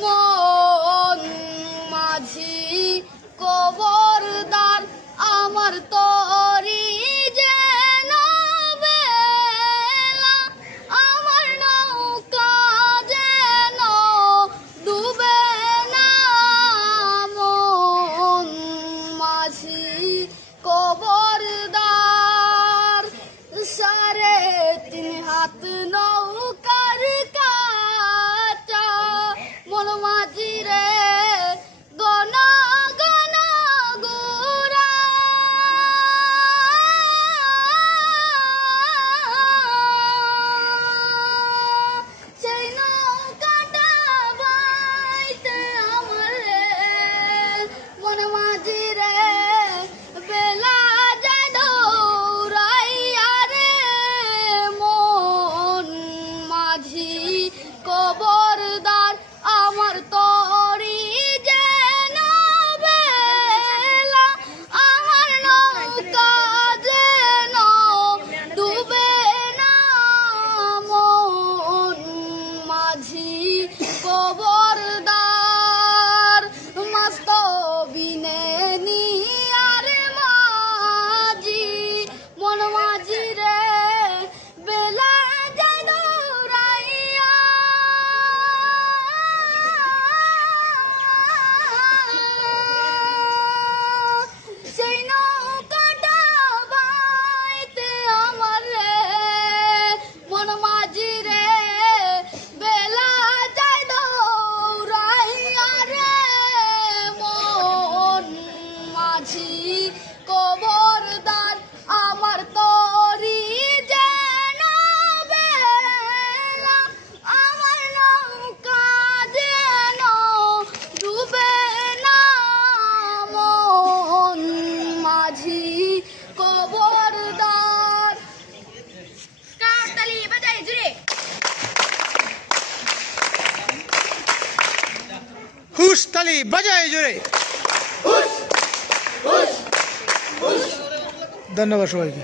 মন মাঝি কবরদার আমার তরি যেন বেলা, আমার নৌকা যেন ডুবে না। মন মাঝি কবরদার 3.5 হাত নৌকার কাটা, মন মাঝি রে গণ গণ গুড়া। সেই নৌকাটা বাইতে আমার রে মন মাঝি রে বেলা যায় দৌড়াইয়া রে। মন মাঝি কবরদার আমার তরি যেন বেলা, আমার নৌকা যেন ডুবে না। মন মাঝি কবরদার মস্ত বিনে নিয়ার মাঝি মন মাঝি রে বেলা যায় দৌড়াইয়া। সেই নৌকাটা বাইতে আমার রে মন মাঝি রে বেলা যায় দৌড়াইয়া রে। মন মাঝি কবরদার আমার তরি যেন বেলা, আমার নৌকা যেন ডুবে না। মন মাঝি কবরদার। তালি বাজাই জুড়ে। হুশ তালি বাজায় জোরে। ধন্যবাদ সবাইকে।